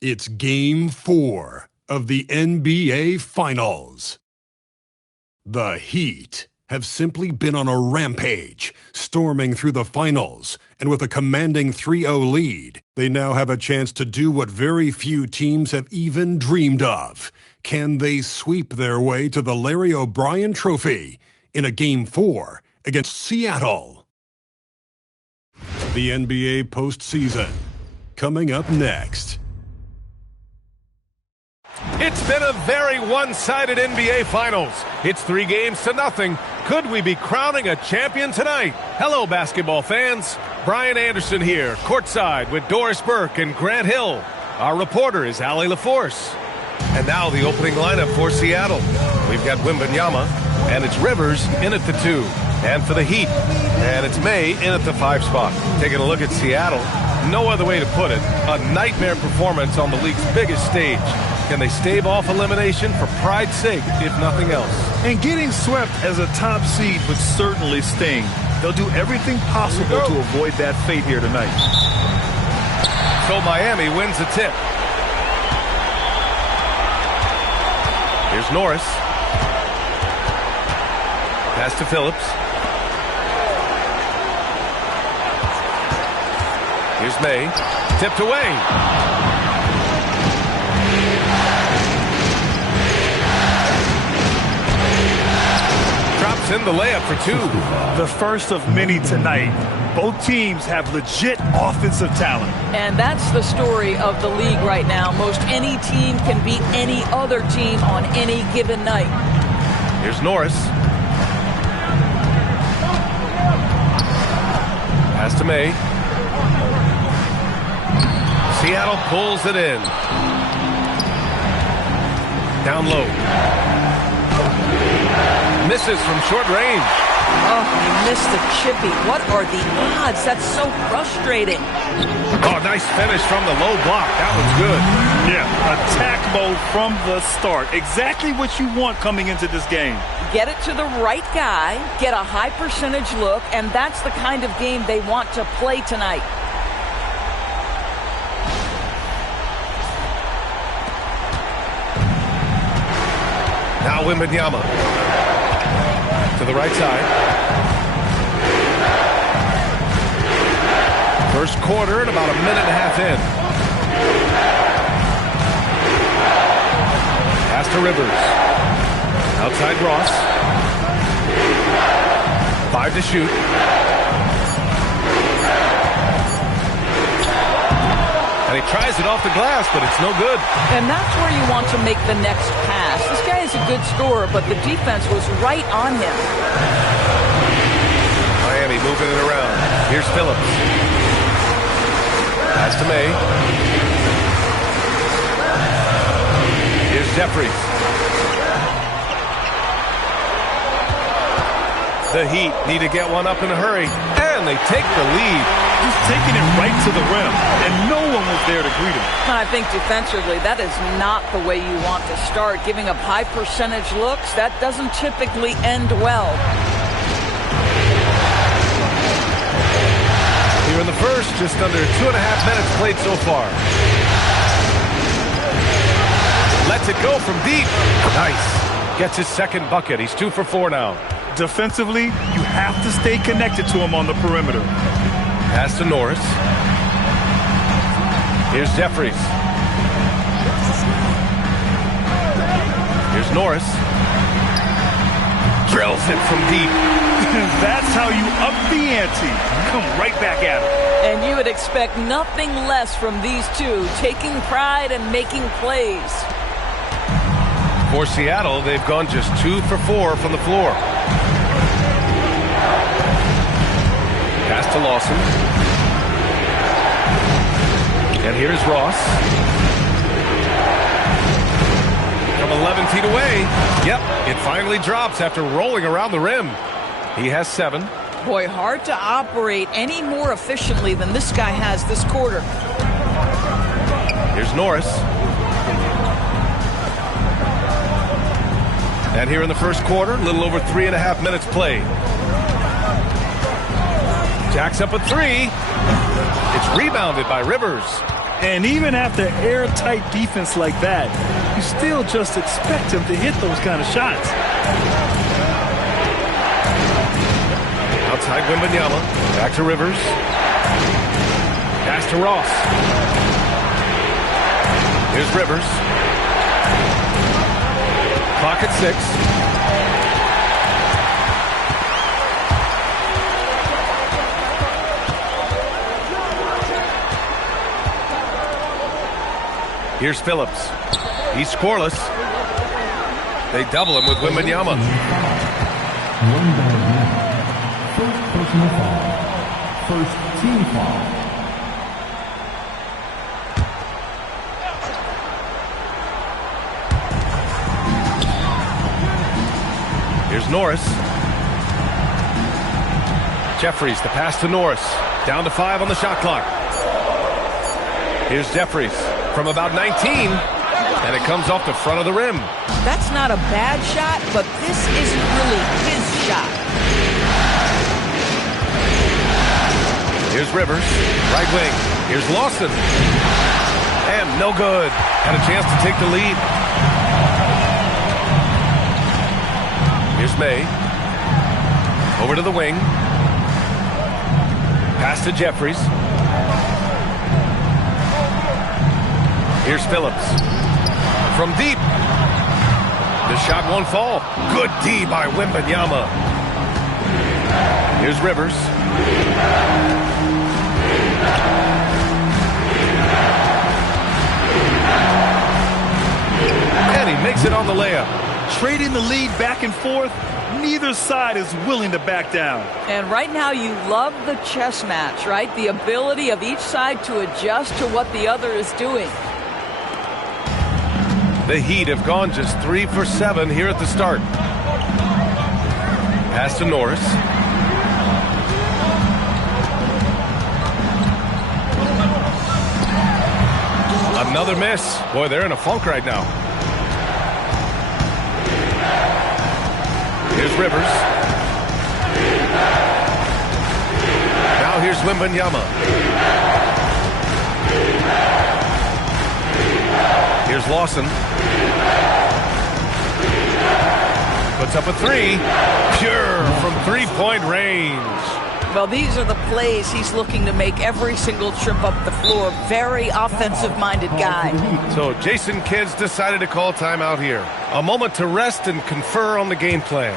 It's Game 4 of the NBA Finals. The Heat have simply been on a rampage, storming through the finals, and with a commanding 3-0 lead, they now have a chance to do what very few teams have even dreamed of. Can they sweep their way to the Larry O'Brien Trophy in a Game 4 against Seattle? The NBA postseason, coming up next. It's been a very one-sided NBA Finals. It's 3-0. Could we be crowning a champion tonight? Hello, basketball fans. Brian Anderson here, courtside with Doris Burke and Grant Hill. Our reporter is Allie LaForce. And now the opening lineup for Seattle. We've got Wembanyama, and it's Rivers in at the 2. And for the Heat, and it's May in at the 5 spot. Taking a look at Seattle, no other way to put it, a nightmare performance on the league's biggest stage. Can they stave off elimination for pride's sake, if nothing else? And getting swept as a top seed would certainly sting. They'll do everything possible to avoid that fate here tonight. So Miami wins the tip. Here's Norris. Pass to Phillips. Here's May. Tipped away. Drops in the layup for 2. The first of many tonight. Both teams have legit offensive talent. And that's the story of the league right now. Most any team can beat any other team on any given night. Here's Norris. Pass to May. Seattle pulls it in. Down low. Misses from short range. Oh, he missed the chippy. What are the odds? That's so frustrating. Oh, nice finish from the low block. That was good. Yeah, attack mode from the start. Exactly what you want coming into this game. Get it to the right guy, get a high percentage look, and that's the kind of game they want to play tonight. Now Wembanyama. To the right side. First quarter and about a minute and a half in. Pass to Rivers. Outside Ross. 5 to shoot. And he tries it off the glass, but it's no good. And that's where you want to make the next pass. This guy is a good scorer, but the defense was right on him. Miami moving it around. Here's Phillips. Pass to May. Here's Jeffries. The Heat need to get one up in a hurry, and they take the lead. He's taking it right to the rim, and no one was there to greet him. I think defensively, that is not the way you want to start. Giving up high percentage looks, that doesn't typically end well. Here in the first, just under 2.5 minutes played so far. Lets it go from deep. Nice. Gets his second bucket. He's 2 for 4 now. Defensively, you have to stay connected to him on the perimeter. Pass to Norris. Here's Jeffries. Here's Norris. Drills it from deep. That's how you up the ante. Come right back at him. And you would expect nothing less from these two, taking pride and making plays. For Seattle, they've gone just 2 for 4 from the floor. Pass to Lawson. And here's Ross. From 11 feet away. Yep, it finally drops after rolling around the rim. He has 7. Boy, hard to operate any more efficiently than this guy has this quarter. Here's Norris. And here in the first quarter, a little over 3.5 minutes played. Jacks up a 3. It's rebounded by Rivers. And even after airtight defense like that, you still just expect him to hit those kind of shots. Outside Wembanyama. Back to Rivers. Pass to Ross. Here's Rivers. Clock at 6. Here's Phillips. He's scoreless. They double him with Wembanyama. First personal foul. First team foul. Here's Norris. Jeffries, the pass to Norris. Down to 5 on the shot clock. Here's Jeffries from about 19. And it comes off the front of the rim. That's not a bad shot, but this isn't really his shot. Here's Rivers, right wing. Here's Lawson. And no good. Had a chance to take the lead. Here's May. Over to the wing. Pass to Jeffries. Here's Phillips. From deep. The shot won't fall. Good D by Wembanyama. Here's Rivers. And he makes it on the layup. Trading the lead back and forth, neither side is willing to back down. And right now you love the chess match, right? The ability of each side to adjust to what the other is doing. The Heat have gone just 3 for 7 here at the start. Pass to Norris. Another miss. Boy, they're in a funk right now. Here's Rivers. Now here's Wembanyama. Here's Lawson. Puts up a 3. Pure from three-point range. Well, these are the plays he's looking to make every single trip up the floor. Very offensive-minded guy. So Jason Kidd's decided to call timeout here. A moment to rest and confer on the game plan.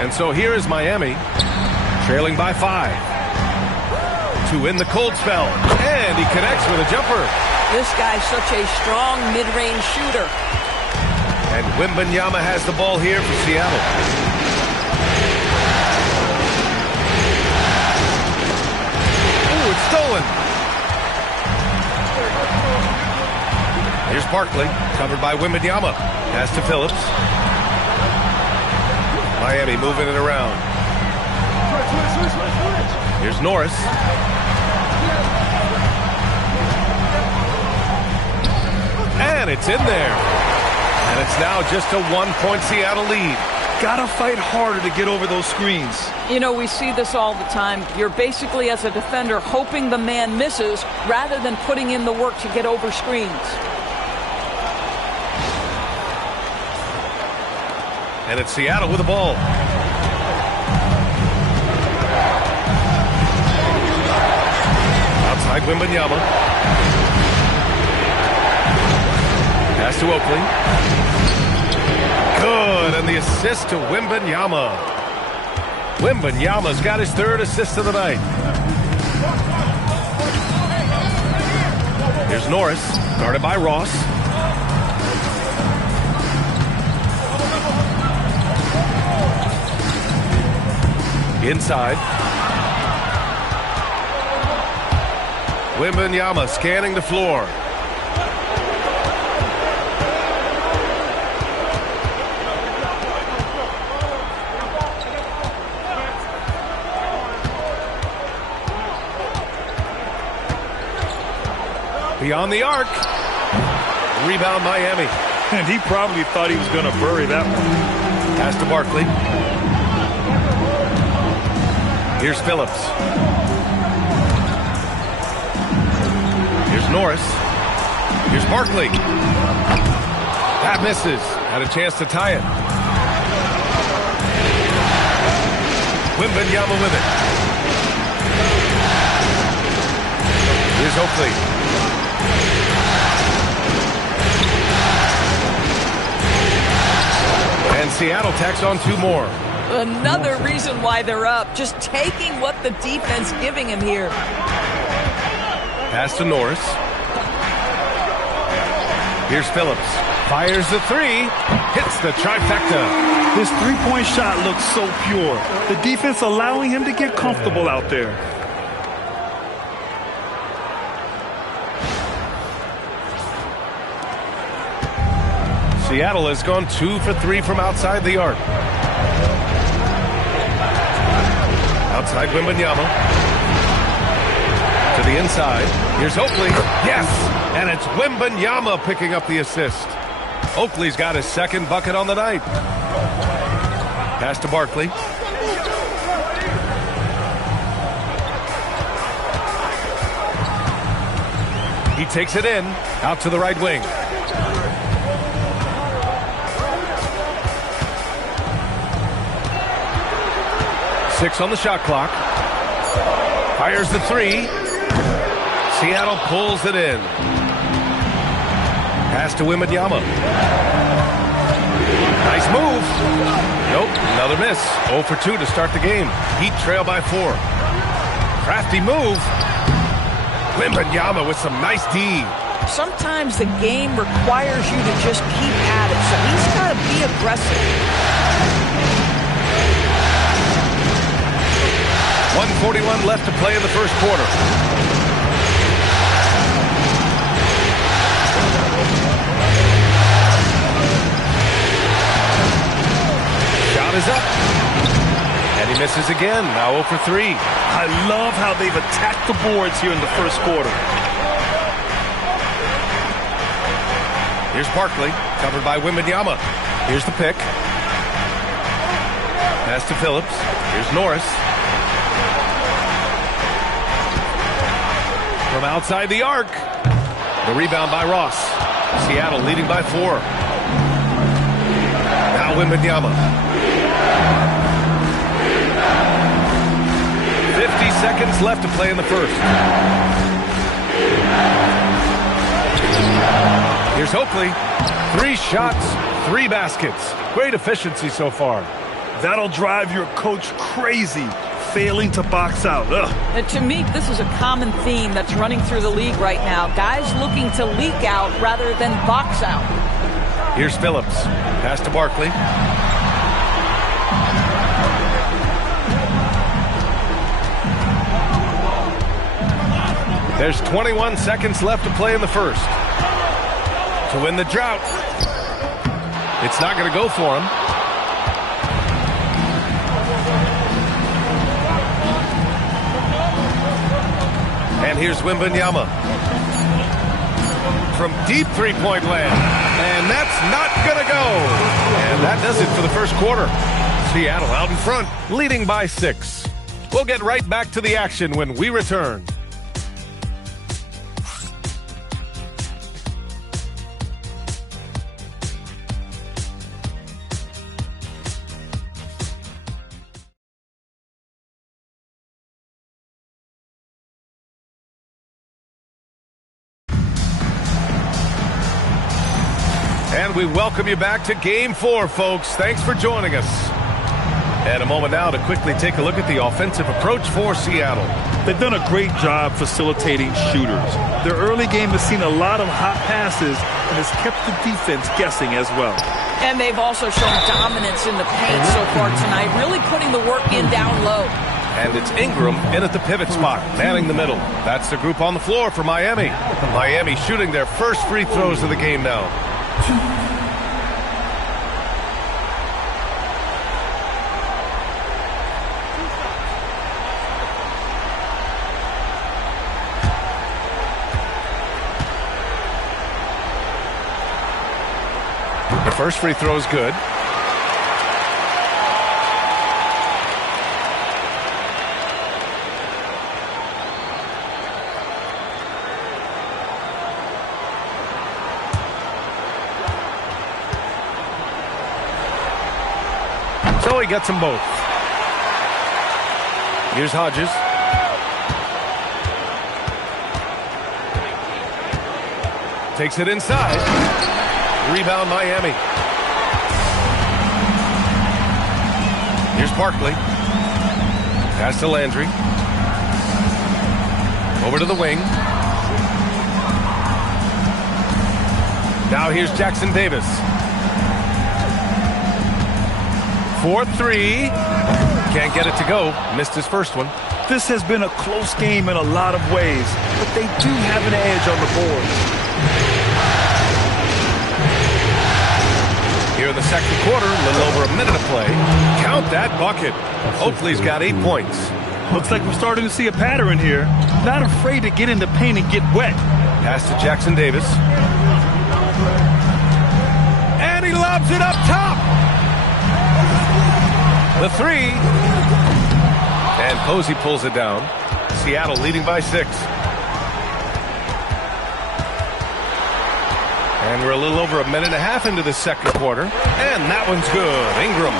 And so here is Miami, trailing by 5. To win the cold spell. And he connects with a jumper. This guy's such a strong mid-range shooter. And Wembanyama has the ball here for Seattle. Ooh, it's stolen. Here's Barkley, covered by Wembanyama. Pass to Phillips. Miami moving it around. Here's Norris. And it's in there. And it's now just a 1-point Seattle lead. Gotta fight harder to get over those screens. You know, we see this all the time. You're basically, as a defender, hoping the man misses rather than putting in the work to get over screens. And it's Seattle with the ball. Outside Wembanyama. Pass to Oakley. Good, and the assist to Wembanyama. Wembanyama's got his third assist of the night. Here's Norris, guarded by Ross. Inside. Wembanyama scanning the floor. Beyond the arc. Rebound Miami. And he probably thought he was going to bury that one. Pass to Barkley. Here's Phillips. Here's Norris. Here's Barkley. That misses. Had a chance to tie it. Wembanyama with it. Here's Oakley. And Seattle tacks on two more. Another reason why they're up. Just taking what the defense giving him here. Pass to Norris. Here's Phillips. Fires the three. Hits the trifecta. His three-point shot looks so pure. The defense allowing him to get comfortable out there. Seattle has gone 2 for 3 from outside the arc. Outside Wembanyama. To the inside. Here's Oakley. Yes! And it's Wembanyama picking up the assist. Oakley's got his second bucket on the night. Pass to Barkley. He takes it in. Out to the right wing. Six on the shot clock. Fires the three. Seattle pulls it in. Pass to Wembanyama. Nice move. Nope, another miss. 0 for 2 to start the game. Heat trail by 4. Crafty move. Wembanyama with some nice D. Sometimes the game requires you to just keep at it, so he's got to be aggressive. 1:41 left to play in the first quarter. Shot is up. And he misses again. Now 0 for 3. I love how they've attacked the boards here in the first quarter. Here's Barkley, covered by Wembanyama. Here's the pick. Pass to Phillips. Here's Norris. From outside the arc. The rebound by Ross. Seattle leading by 4. Now Wembanyama. 50 seconds left to play in the first. Here's Oakley. 3 shots, 3 baskets. Great efficiency so far. That'll drive your coach crazy, failing to box out. And to me, this is a common theme that's running through the league right now. Guys looking to leak out rather than box out. Here's Phillips. Pass to Barkley. There's 21 seconds left to play in the first. to win the drought. It's not going to go for him. And here's Wembanyama. From deep three-point land. And that's not going to go. And that does it for the first quarter. Seattle out in front, leading by 6. We'll get right back to the action when we return. And we welcome you back to Game 4, folks. Thanks for joining us. And a moment now to quickly take a look at the offensive approach for Seattle. They've done a great job facilitating shooters. Their early game has seen a lot of hot passes and has kept the defense guessing as well. And they've also shown dominance in the paint so far tonight, really putting the work in down low. And it's Ingram in at the pivot spot, manning the middle. That's the group on the floor for Miami. Miami shooting their first free throws of the game now. The first free throw is good. So he gets them both. Here's Hodges. Takes it inside. Rebound Miami. Here's Barkley. Pass to Landry. Over to the wing. Now here's Jackson Davis. 4-3. Can't get it to go. Missed his first one. This has been a close game in a lot of ways, but they do have an edge on the board. Here in the second quarter, a little over a minute of play. Count that bucket. Oakley's got 8 points. Looks like we're starting to see a pattern here. Not afraid to get in the paint and get wet. Pass to Jackson Davis. And he lobs it up top. The three. And Posey pulls it down. Seattle leading by 6. And we're a little over a minute and a half into the second quarter. And that one's good. Ingram.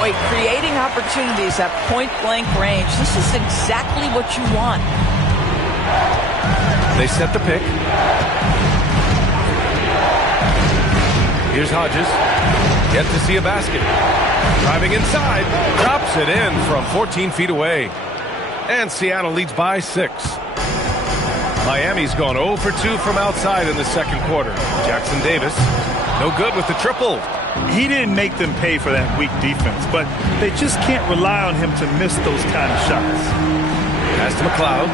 Boy, creating opportunities at point-blank range. This is exactly what you want. They set the pick. Here's Hodges. Yet to see a basket. Driving inside. Drops it in from 14 feet away. And Seattle leads by 6. Miami's gone 0 for 2 from outside in the second quarter. Jackson Davis, no good with the triple. He didn't make them pay for that weak defense, but they just can't rely on him to miss those kind of shots. Pass to McLeod.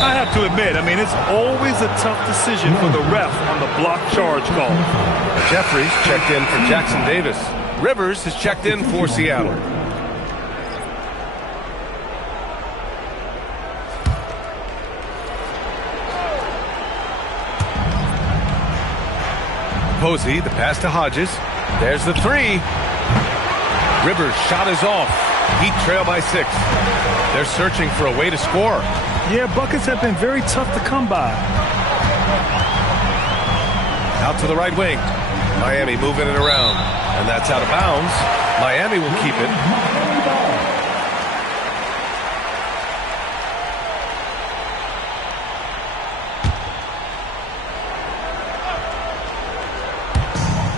I have to admit, it's always a tough decision for the ref on the block charge call. Jeffries checked in for Jackson Davis. Rivers has checked in for Seattle. Posey, the pass to Hodges. There's the three. Rivers' shot is off. Heat trail by 6. They're searching for a way to score. Yeah, buckets have been very tough to come by. Out to the right wing. Miami moving it around. And that's out of bounds. Miami will keep it.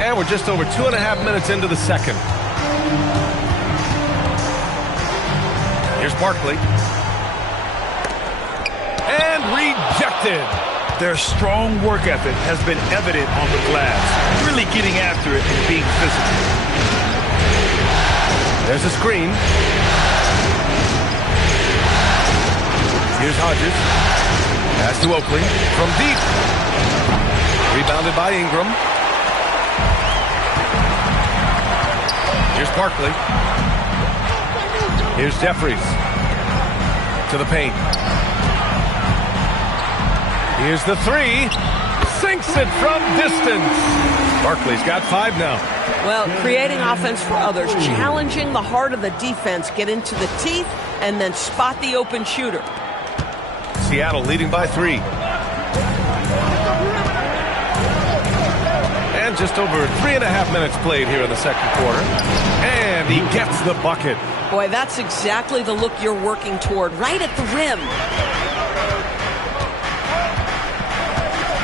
And we're just over 2.5 minutes into the second. Here's Barkley. And rejected. Their strong work ethic has been evident on the glass, really getting after it and being physical. There's a screen. Here's Hodges. Pass to Oakley from deep. Rebounded by Ingram. Here's Barkley. Here's Jeffries. To the paint. Here's the three. Sinks it from distance. Barkley's got 5 now. Well, creating offense for others, challenging the heart of the defense, get into the teeth, and then spot the open shooter. Seattle leading by 3. And just over 3.5 minutes played here in the second quarter. And he gets the bucket. Boy, that's exactly the look you're working toward, right at the rim.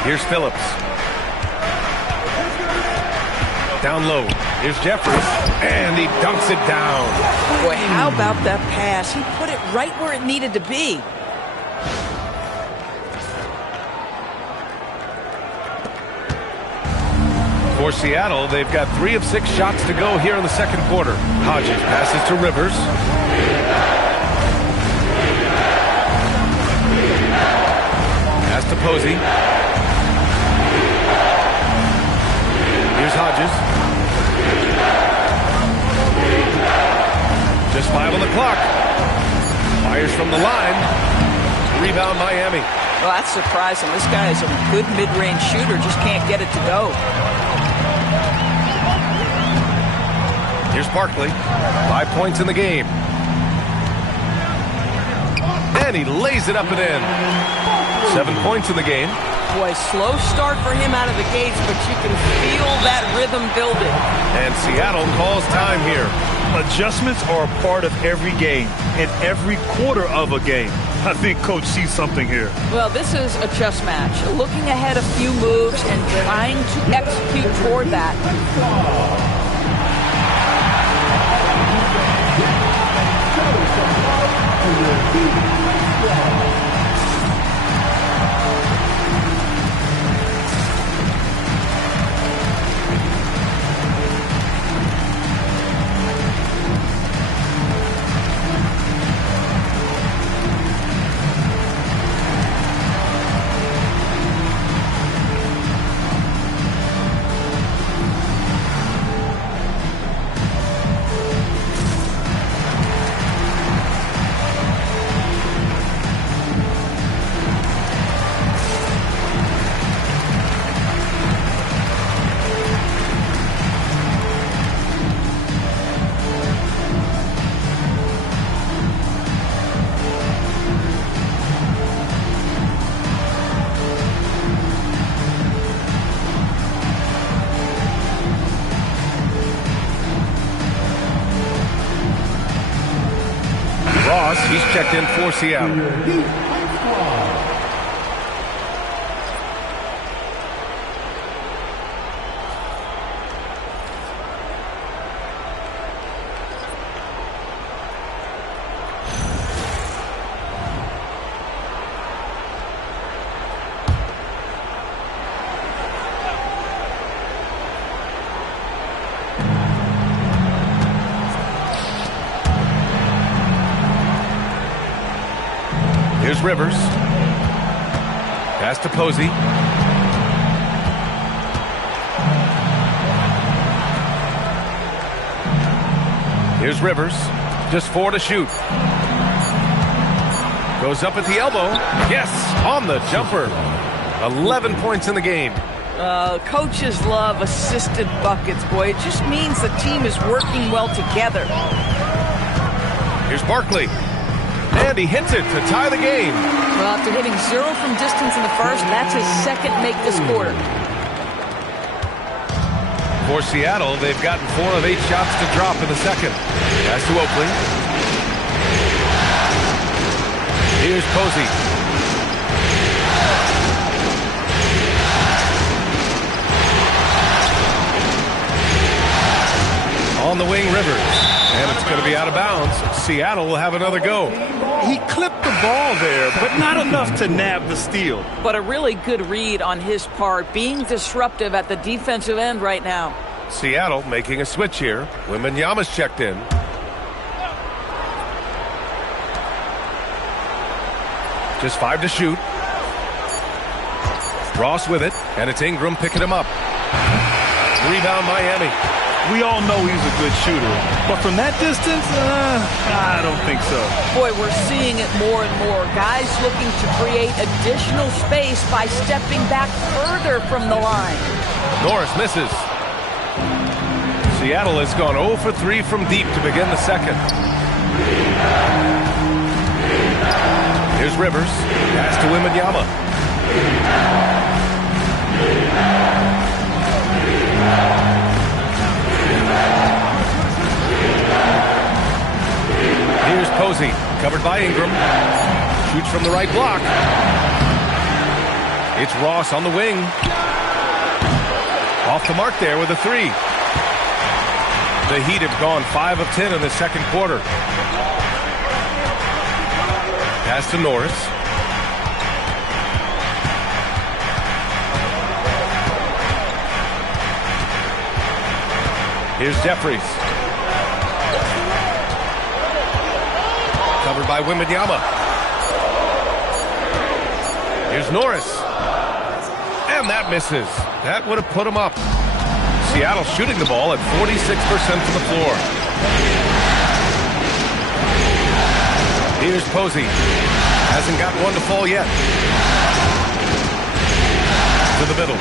Here's Phillips. Down low. Here's Jeffries. And he dunks it down. Boy, how about that pass? He put it right where it needed to be. For Seattle, they've got 3 of 6 shots to go here in the second quarter. Hodges passes to Rivers. Pass to Posey. Here's Hodges. Just 5 on the clock. Fires from the line. Rebound Miami. Well, that's surprising. This guy is a good mid-range shooter, just can't get it to go. Here's Barkley. 5 points in the game. And he lays it up and in. 7 points in the game. Boy, slow start for him out of the gates, but you can feel that rhythm building. And Seattle calls time here. Adjustments are a part of every game and every quarter of a game. I think Coach sees something here. Well, this is a chess match. Looking ahead a few moves and trying to execute toward that. He's checked in for Seattle. Here's Rivers. Pass to Posey. Here's Rivers. Just 4 to shoot. Goes up at the elbow. Yes, on the jumper. 11 points in the game. Coaches love assisted buckets, boy. It just means the team is working well together. Here's Barkley. And he hits it to tie the game. Well, after hitting 0 from distance in the first, that's his second make this quarter. For Seattle, they've gotten 4 of 8 shots to drop in the second. Pass to Oakley. Here's Posey. On the wing, Rivers. And it's going to be out of bounds. Seattle will have another go. He clipped the ball there, but not enough to nab the steal. But a really good read on his part, being disruptive at the defensive end right now. Seattle making a switch here. Wembanyama's checked in. Just 5 to shoot. Ross with it, and it's Ingram picking him up. Rebound Miami. We all know he's a good shooter, but from that distance, I don't think so. Boy, we're seeing it more and more. Guys looking to create additional space by stepping back further from the line. Norris misses. Seattle has gone 0 for 3 from deep to begin the second. Here's Rivers. Pass to Wembanyama. Here's Posey, covered by Ingram. Shoots from the right block. It's Ross on the wing. Off the mark there with a 3. The Heat have gone 5 of 10 in the second quarter. Pass to Norris. Here's Jeffries. Covered by Wembanyama. Here's Norris. And that misses. That would have put him up. Seattle shooting the ball at 46% from the floor. Here's Posey. Hasn't got one to fall yet. To the middle.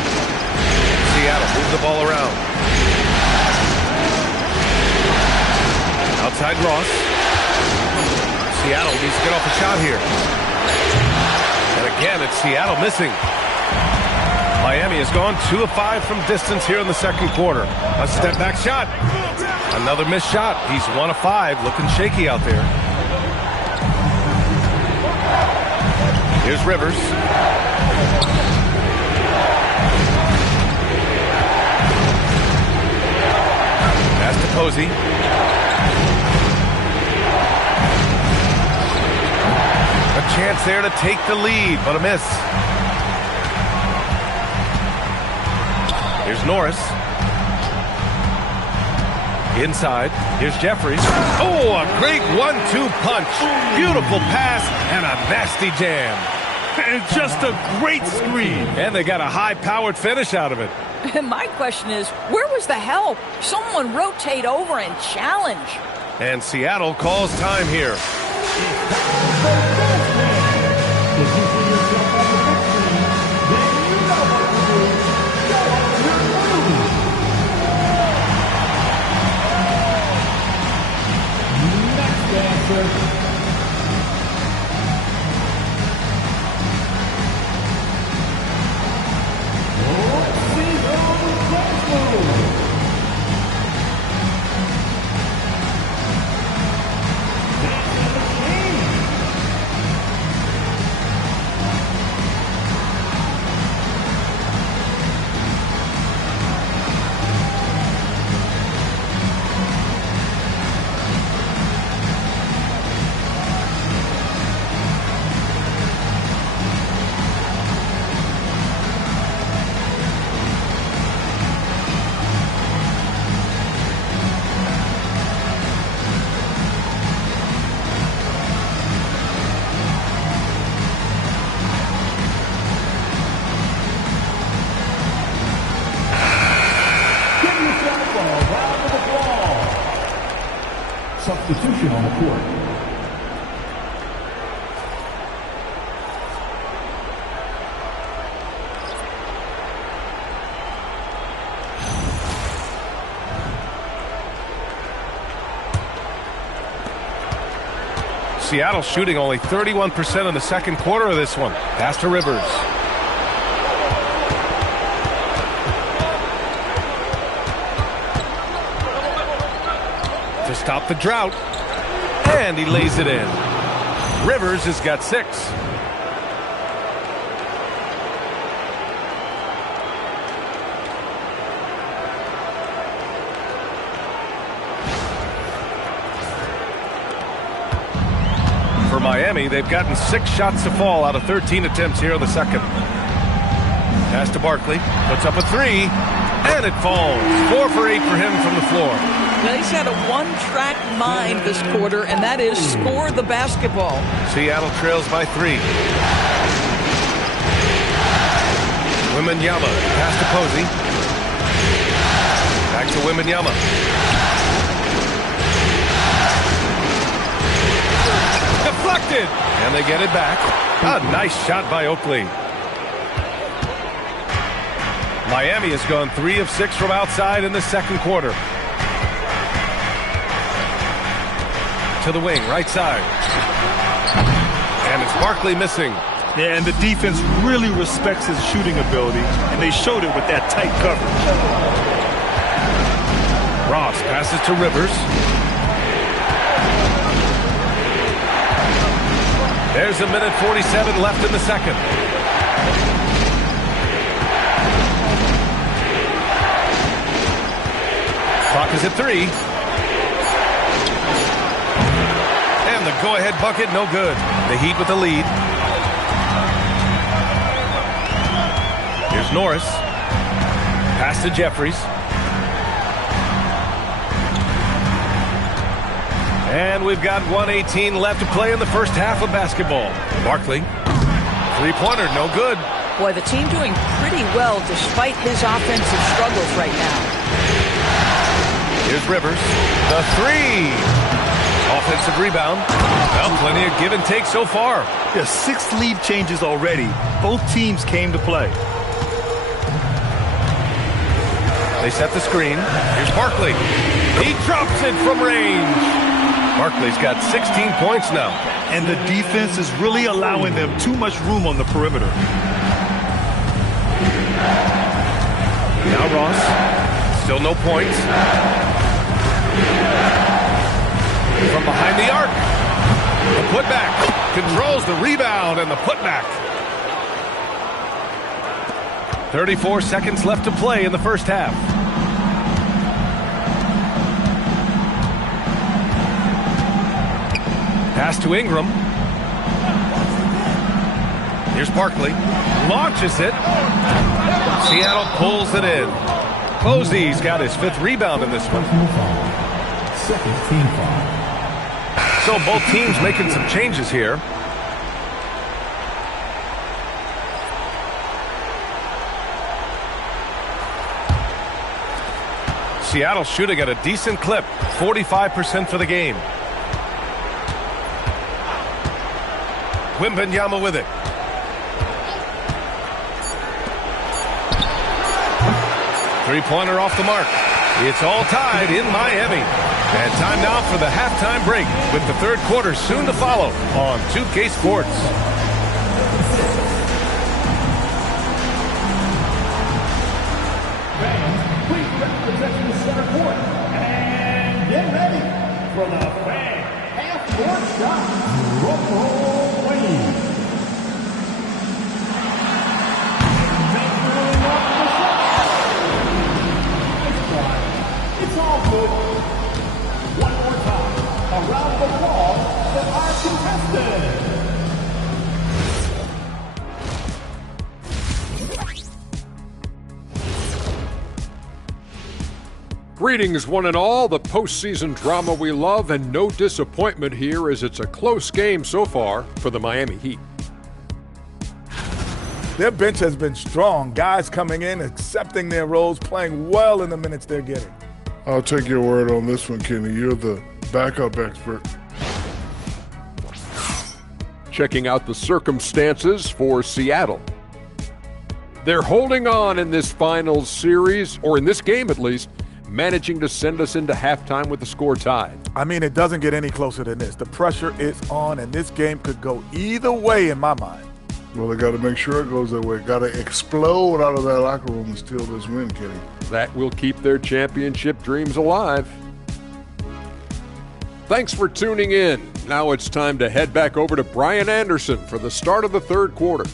Seattle moves the ball around. Outside Ross. Seattle needs to get off a shot here. And again, it's Seattle missing. Miami has gone 2 of 5 from distance here in the second quarter. A step back shot. Another missed shot. He's 1 of 5, looking shaky out there. Here's Rivers. Pass to Posey. A chance there to take the lead, but a miss. Here's Norris. Inside. Here's Jeffries. Oh, a great 1-2 punch. Beautiful pass and a nasty jam. And just a great screen. And they got a high-powered finish out of it. And my question is, where was the help? Someone rotate over and challenge. And Seattle calls time here. Substitution on the court. Seattle shooting only 31% in the second quarter of this one. Pass to Rivers. To stop the drought. And he lays it in. Rivers has got 6. For Miami, they've gotten 6 shots to fall out of 13 attempts here in the second. Pass to Barkley. Puts up a 3. And it falls. 4 for 8 for him from the floor. Now, he's had a one-track mind this quarter, and that is score the basketball. Seattle trails by 3. Wembanyama pass to Posey. Back to Wembanyama. Deflected! And they get it back. A nice shot by Oakley. Miami has gone 3 of 6 from outside in the second quarter. To the wing, right side. And it's Barkley missing. Yeah, and the defense really respects his shooting ability, and they showed it with that tight coverage. Ross passes to Rivers. There's a minute 47 left in the second. Clock is at 3. And the go-ahead bucket, no good. The Heat with the lead. Here's Norris. Pass to Jeffries. And we've got 1:18 left to play in the first half of basketball. Barkley. Three-pointer, no good. Boy, the team doing pretty well despite his offensive struggles right now. Here's Rivers. The three. Offensive rebound. Well, plenty of give and take so far. There's 6 lead changes already. Both teams came to play. They set the screen. Here's Barkley. He drops it from range. Barkley's got 16 points now. And the defense is really allowing them too much room on the perimeter. Now Ross. Still no points. From behind the arc. The putback. Controls the rebound and the putback. 34 seconds left to play in the first half. Pass to Ingram. Here's Barkley. Launches it. Seattle pulls it in. Posey's got his 5th rebound in this one. Second team foul. So both teams making some changes here. Seattle shooting at a decent clip. 45% for the game. Wembanyama with it. Three-pointer off the mark. It's all tied in Miami. And time now for the halftime break with the third quarter soon to follow on 2K Sports. Fans, please represent the center court. And get ready for the fan half-court shot. Drum roll, please. It's all good. One more time. Around the ball for our contestants. Greetings, one and all. The postseason drama we love, and no disappointment here as it's a close game so far for the Miami Heat. Their bench has been strong. Guys coming in, accepting their roles, playing well in the minutes they're getting. I'll take your word on this one, Kenny. You're the backup expert. Checking out the circumstances for Seattle. They're holding on in this finals series, or in this game at least, managing to send us into halftime with the score tied. I mean, it doesn't get any closer than this. The pressure is on, and this game could go either way in my mind. Well, they got to make sure it goes that way. Got to explode out of that locker room and steal this win, Kenny. That will keep their championship dreams alive. Thanks for tuning in. Now it's time to head back over to Brian Anderson for the start of the third quarter.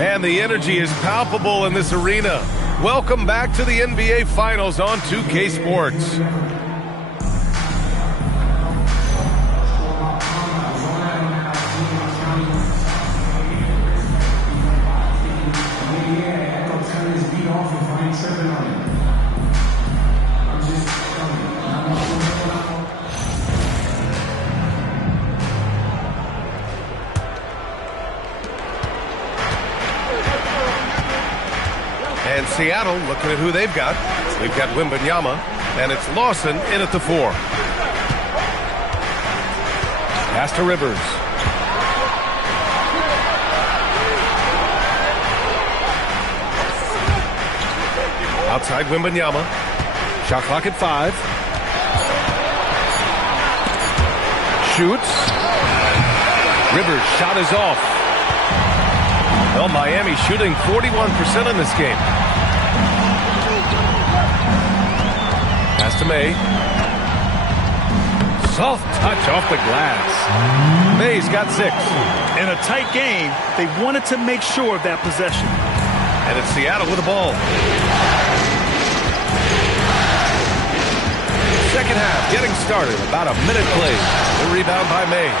And the energy is palpable in this arena. Welcome back to the NBA Finals on 2K Sports. And Seattle, looking at who they've got. We've got Wembanyama, and it's Lawson in at the 4. Pass to Rivers. Outside Wembanyama. Shot clock at 5. Shoots. Rivers' shot is off. Well, Miami shooting 41% in this game. Pass to May. Soft touch off the glass. May's got 6. In a tight game, they wanted to make sure of that possession. And it's Seattle with the ball. Second half getting started. About a minute played. The rebound by May.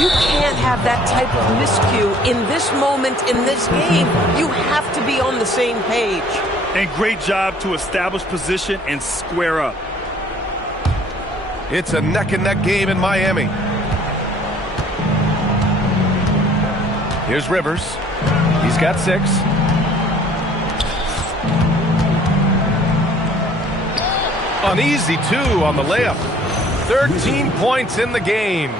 You can't have that type of miscue in this moment in this game. You have to be on the same page. And great job to establish position and square up. It's a neck-and-neck game in Miami. Here's Rivers. He's got 6. An easy 2 on the layup. 13 points in the game.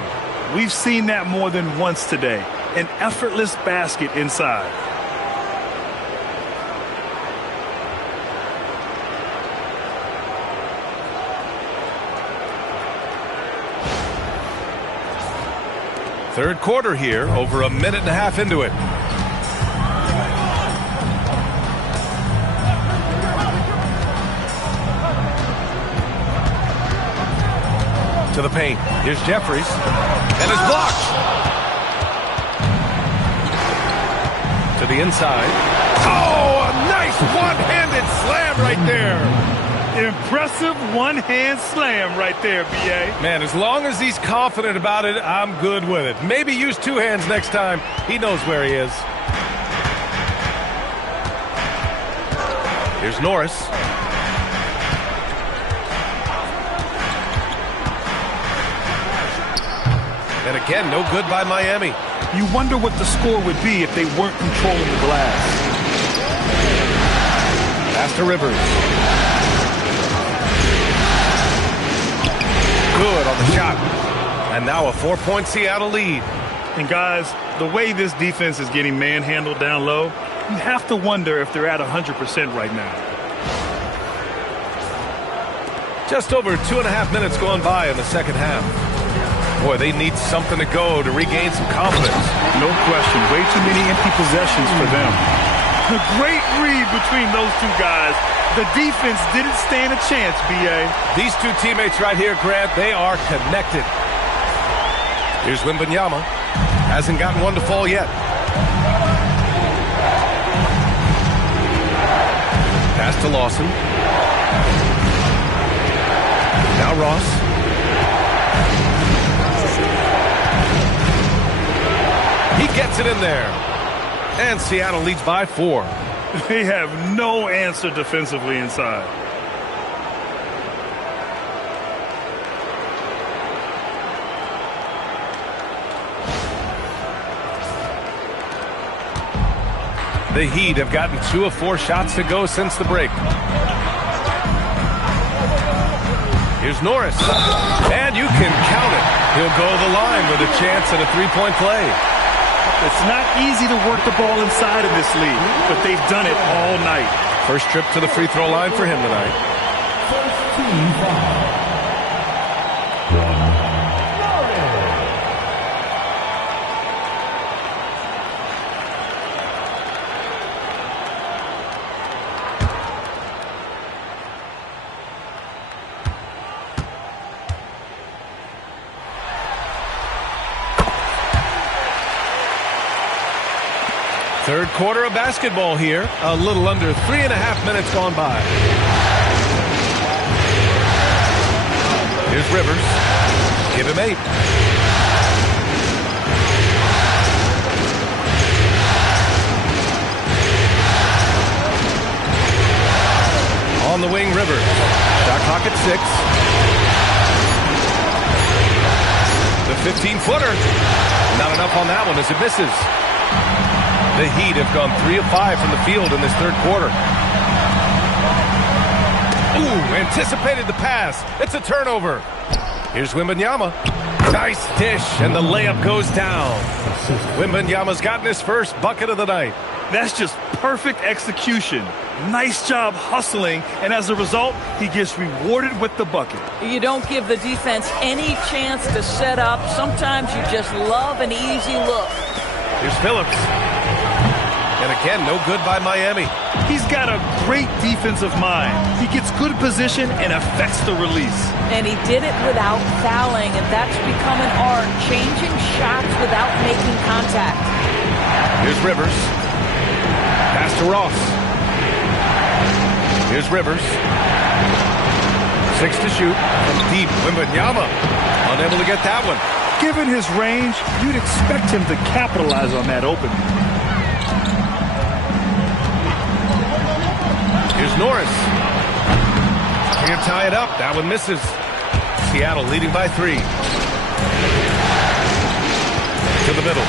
We've seen that more than once today. An effortless basket inside. Third quarter here, over a minute and a half into it. To the paint. Here's Jeffries. And it's blocked. To the inside. Oh, a nice one-handed slam right there. Impressive one-hand slam right there, B.A. Man, as long as he's confident about it, I'm good with it. Maybe use 2 hands next time. He knows where he is. Here's Norris. And again, no good by Miami. You wonder what the score would be if they weren't controlling the glass. Pass to Rivers. Good on the shot. And now a 4-point Seattle lead. And guys, the way this defense is getting manhandled down low, you have to wonder if they're at 100% right now. Just over 2.5 minutes going by in the second half. Boy, they need something to go to regain some confidence. No question. Way too many empty possessions for them. A great read between those two guys. The defense didn't stand a chance, B.A. These two teammates right here, Grant, they are connected. Here's Wembanyama. Hasn't gotten one to fall yet. Pass to Lawson. Now Ross. He gets it in there. And Seattle leads by 4. They have no answer defensively inside. The Heat have gotten 2 of 4 shots to go since the break. Here's Norris. And you can count it. He'll go to the line with a chance at a 3-point play. It's not easy to work the ball inside of this league, but they've done it all night. First trip to the free throw line for him tonight. First team foul. Third quarter of basketball here. A little under 3.5 minutes gone by. Here's Rivers. Give him 8. On the wing, Rivers. Shot clock at 6. 15-footer. Not enough on that one as it misses. The Heat have gone 3 of 5 from the field in this third quarter. Ooh, anticipated the pass. It's a turnover. Here's Wembanyama. Nice dish, and the layup goes down. Wembanyama's gotten his first bucket of the night. That's just perfect execution. Nice job hustling, and as a result, he gets rewarded with the bucket. You don't give the defense any chance to set up. Sometimes you just love an easy look. Here's Phillips. And again, no good by Miami. He's got a great defensive mind. He gets good position and affects the release. And he did it without fouling, and that's become an art, changing shots without making contact. Here's Rivers. Pass to Ross. Here's Rivers. 6 to shoot from deep. Wembanyama unable to get that one. Given his range, you'd expect him to capitalize on that opening. Here's Norris. Can't tie it up. That one misses. Seattle leading by 3. To the middle.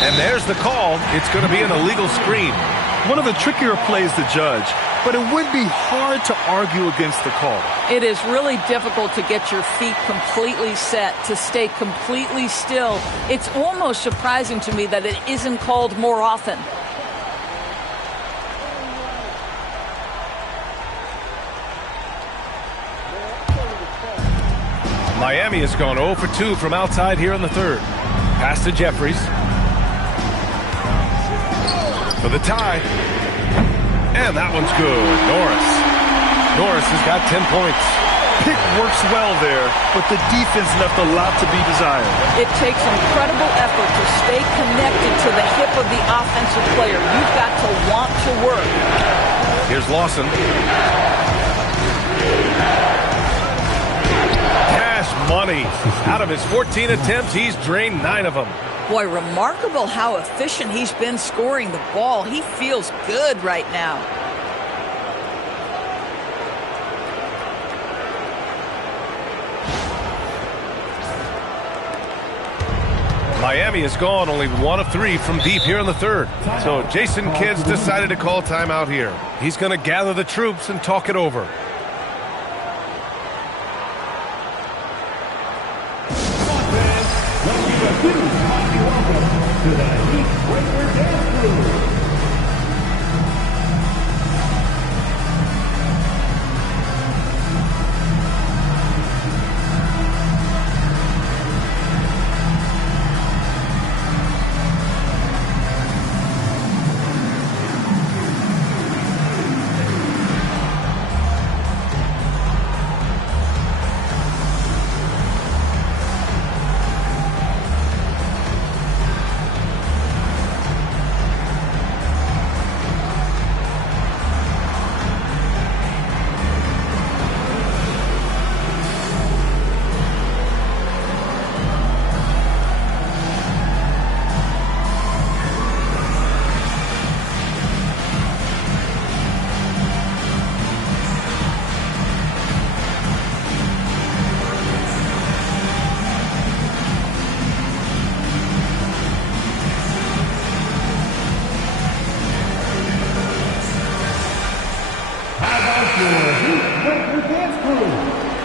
And there's the call. It's going to be an illegal screen. One of the trickier plays to judge, but it would be hard to argue against the call. It is really difficult to get your feet completely set, to stay completely still. It's almost surprising to me that it isn't called more often. Miami has gone 0 for 2 from outside here in the third. Pass to Jeffries. For the tie. And that one's good. Norris has got 10 points. Pick works well there, but the defense left a lot to be desired. It takes incredible effort to stay connected to the hip of the offensive player. You've got to want to work. Here's Lawson. Cash money. Out of his 14 attempts, he's drained 9 of them. Boy, remarkable how efficient he's been scoring the ball. He feels good right now. Miami has gone only 1 of 3 from deep here in the third. So Jason Kidd's decided to call timeout here. He's going to gather the troops and talk it over.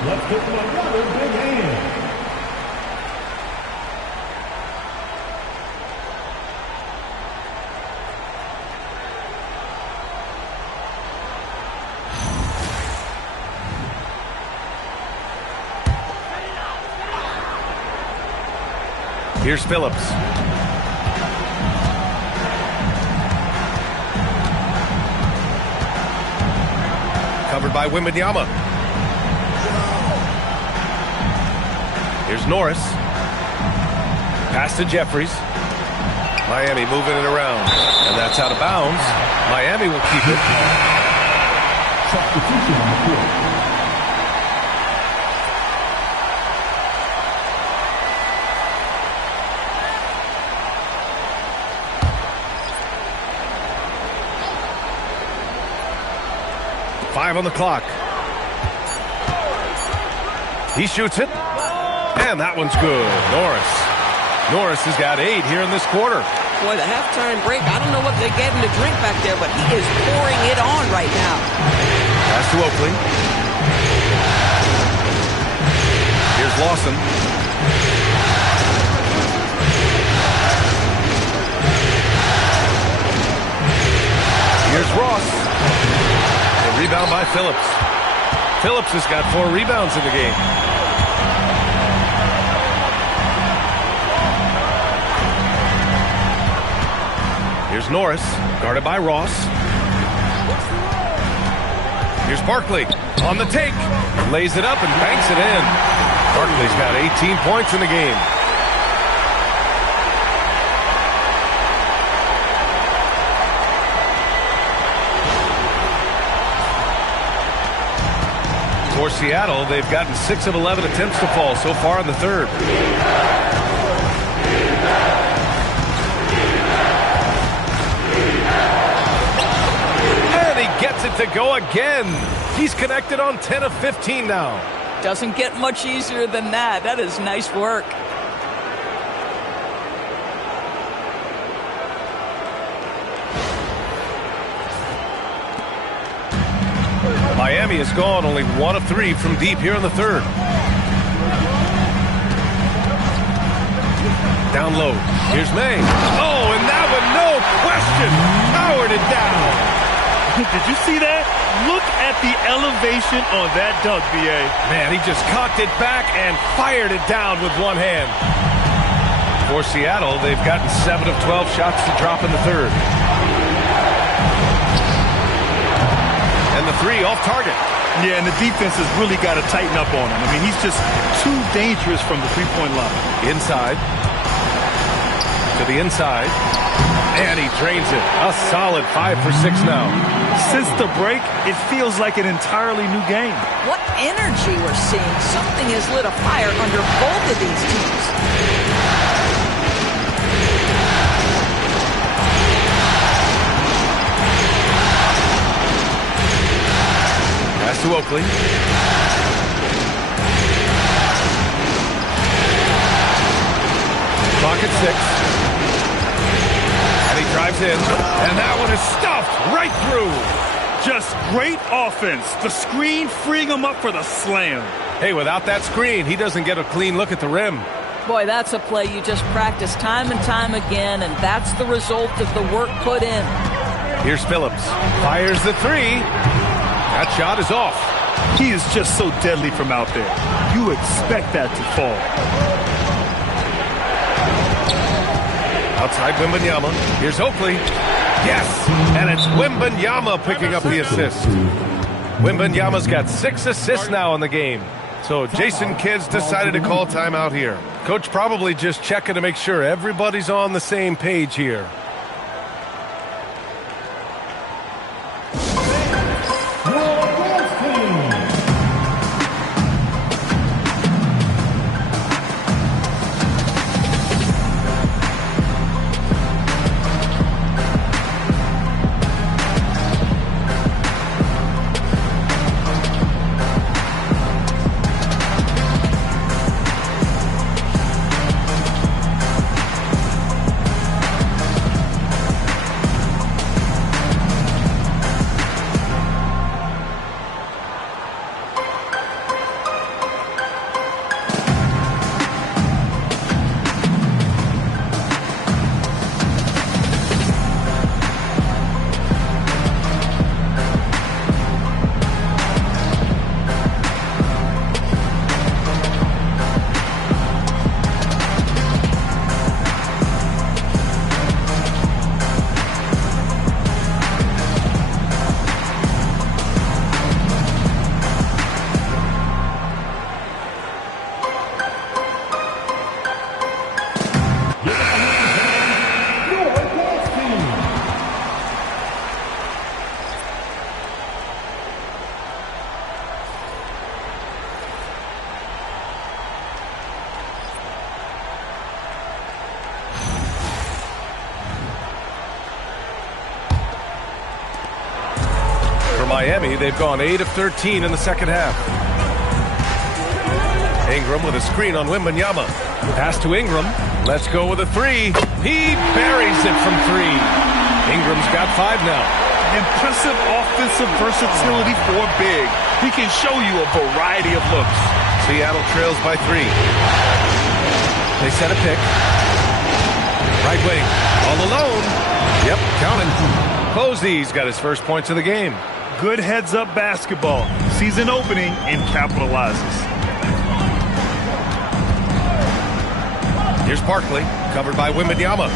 Let's give them another big hand. Here's Phillips. Covered by Wembanyama. Here's Norris. Pass to Jeffries. Miami moving it around. And that's out of bounds. Miami will keep it. Substitution on the field. Five on the clock. He shoots it. And that one's good. Norris has got 8 here in this quarter. Boy, the halftime break, I don't know what they gave him to drink back there, but he is pouring it on right now. Pass to Oakley. Here's Lawson. Here's Ross. A rebound by Phillips. Phillips has got 4 rebounds in the game. Here's Norris, guarded by Ross. Here's Barkley on the take. Lays it up and banks it in. Barkley's got 18 points in the game. For Seattle, they've gotten 6 of 11 attempts to fall so far in the third. Gets it to go again. He's connected on 10 of 15 now. Doesn't get much easier than that. That is nice work. Miami has gone only 1 of 3 from deep here in the third. Down low. Here's May. Oh, and that one, no question, powered it down. Did you see that? Look at the elevation on that dunk, B.A. Man, he just cocked it back and fired it down with one hand. For Seattle, they've gotten 7 of 12 shots to drop in the third. And the 3 off target. Yeah, and the defense has really got to tighten up on him. I mean, he's just too dangerous from the three-point line. Inside. To the inside. And he drains it. A solid 5 for 6 now. Since the break, it feels like an entirely new game. What energy we're seeing. Something has lit a fire under both of these teams. Pass to Oakley. Clock at 6. He drives in, and that one is stuffed right through. Just great offense. The screen freeing him up for the slam. Hey, without that screen, he doesn't get a clean look at the rim. Boy, that's a play you just practice time and time again, and that's the result of the work put in. Here's Phillips. Fires the 3. That shot is off. He is just so deadly from out there. You expect that to fall. Outside Wembanyama. Here's Oakley. Yes! And it's Wembanyama picking up the assist. Wembanyama's got 6 assists now in the game. So Jason Kidd's decided to call timeout here. Coach probably just checking to make sure everybody's on the same page here. Miami, they've gone 8 of 13 in the second half. Ingram with a screen on Wembanyama. Pass to Ingram. Let's go with a three. He buries it from three. Ingram's got 5 now. Impressive offensive versatility for big. He can show you a variety of looks. Seattle trails by 3. They set a pick. Right wing. All alone. Yep, counting. Posey's got his first points of the game. Good heads-up basketball. Sees an opening and capitalizes. Here's Barkley, covered by Wembanyama.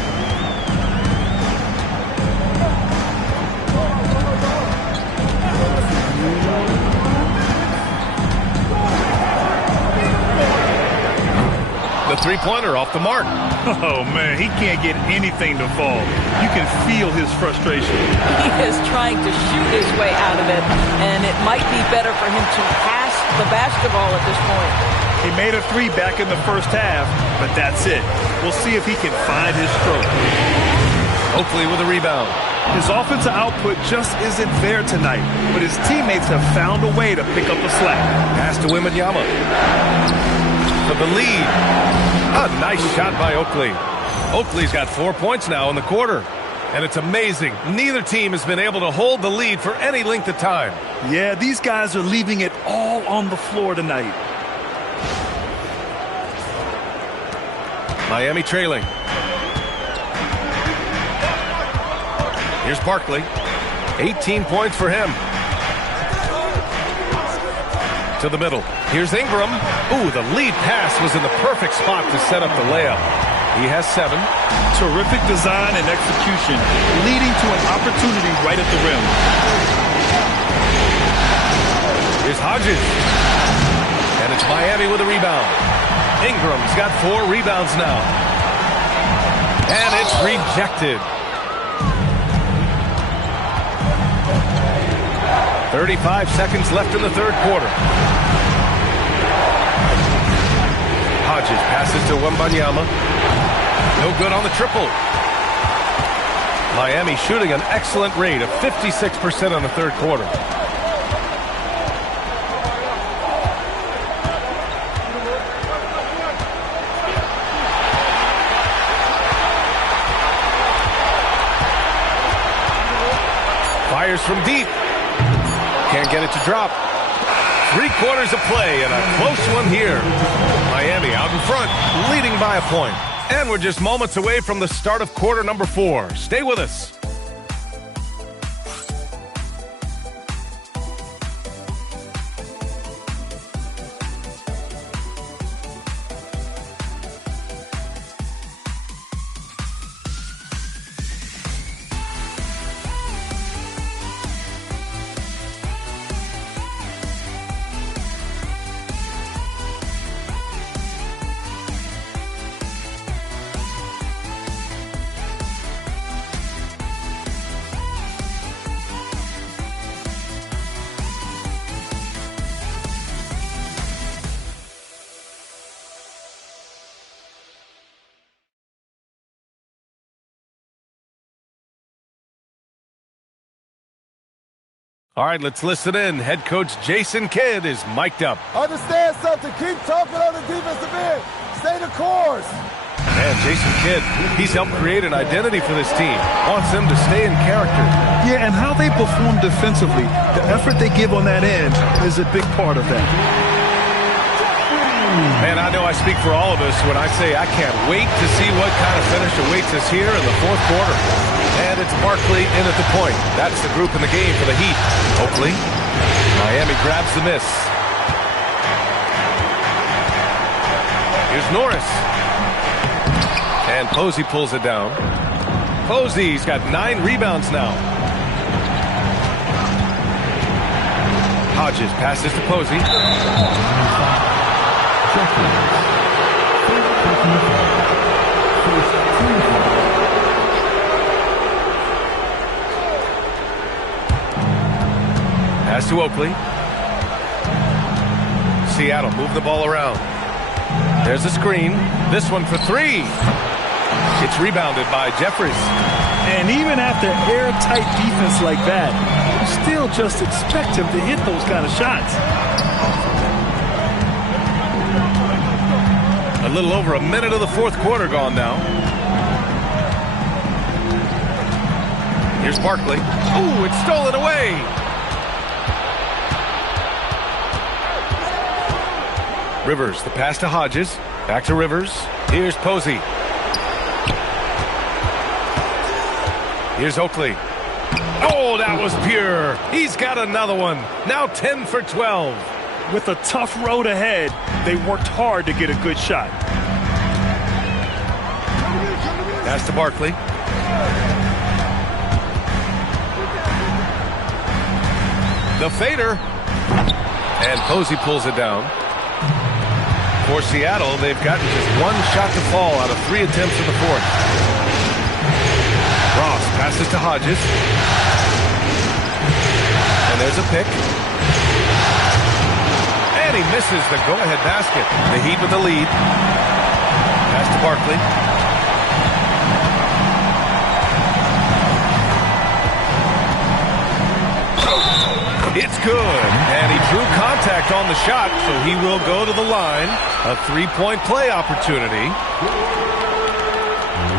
The three-pointer off the mark. Oh, man, he can't get anything to fall. You can feel his frustration. He is trying to shoot his way out of it, and it might be better for him to pass the basketball at this point. He made a 3 back in the first half, but that's it. We'll see if he can find his stroke. Oakley with a rebound. His offensive output just isn't there tonight, but his teammates have found a way to pick up the slack. Pass to Wembanyama. For the lead. A nice shot by Oakley. Oakley's got 4 points now in the quarter. And it's amazing. Neither team has been able to hold the lead for any length of time. Yeah, these guys are leaving it all on the floor tonight. Miami trailing. Here's Barkley. 18 points for him. To the middle. Here's Ingram. Ooh, the lead pass was in the perfect spot to set up the layup. He has 7. Terrific design and execution, leading to an opportunity right at the rim. Here's Hodges. And it's Miami with a rebound. Ingram's got 4 rebounds now. And it's rejected. 35 seconds left in the third quarter. Hodges passes to Wembanyama. No good on the triple. Miami shooting an excellent rate of 56% on the third quarter. Fires from deep. Can't get it to drop. 3 quarters of play and a close one here. Miami out in front, leading by a point. And we're just moments away from the start of quarter number 4. Stay with us. All right, let's listen in. Head coach Jason Kidd is mic'd up. Understand something. Keep talking on the defensive end. Stay the course. And Jason Kidd, he's helped create an identity for this team. Wants them to stay in character. Yeah, and how they perform defensively, the effort they give on that end is a big part of that. Man, I know I speak for all of us when I say I can't wait to see what kind of finish awaits us here in the fourth quarter. And it's Barkley in at the point. That's the group in the game for the Heat. Oakley. Miami grabs the miss. Here's Norris. And Posey pulls it down. Posey's got 9 rebounds now. Hodges passes to Posey. Pass to Oakley. Seattle move the ball around. There's a screen. This one for 3. It's rebounded by Jeffries. And even after airtight defense like that, you still just expect him to hit those kind of shots. A little over a minute of the fourth quarter gone now. Here's Barkley. Ooh, it's stolen away. Rivers, the pass to Hodges. Back to Rivers. Here's Posey. Here's Oakley. Oh, that was pure. He's got another one. Now 10 for 12. With a tough road ahead, they worked hard to get a good shot. Pass to Barkley. The fader. And Posey pulls it down. For Seattle, they've gotten just one shot to fall out of 3 attempts in the fourth. Ross passes to Hodges. And there's a pick. And he misses the go-ahead basket. The Heat with the lead. Pass to Barkley. It's good. And he drew contact on the shot, so he will go to the line. A 3-point play opportunity.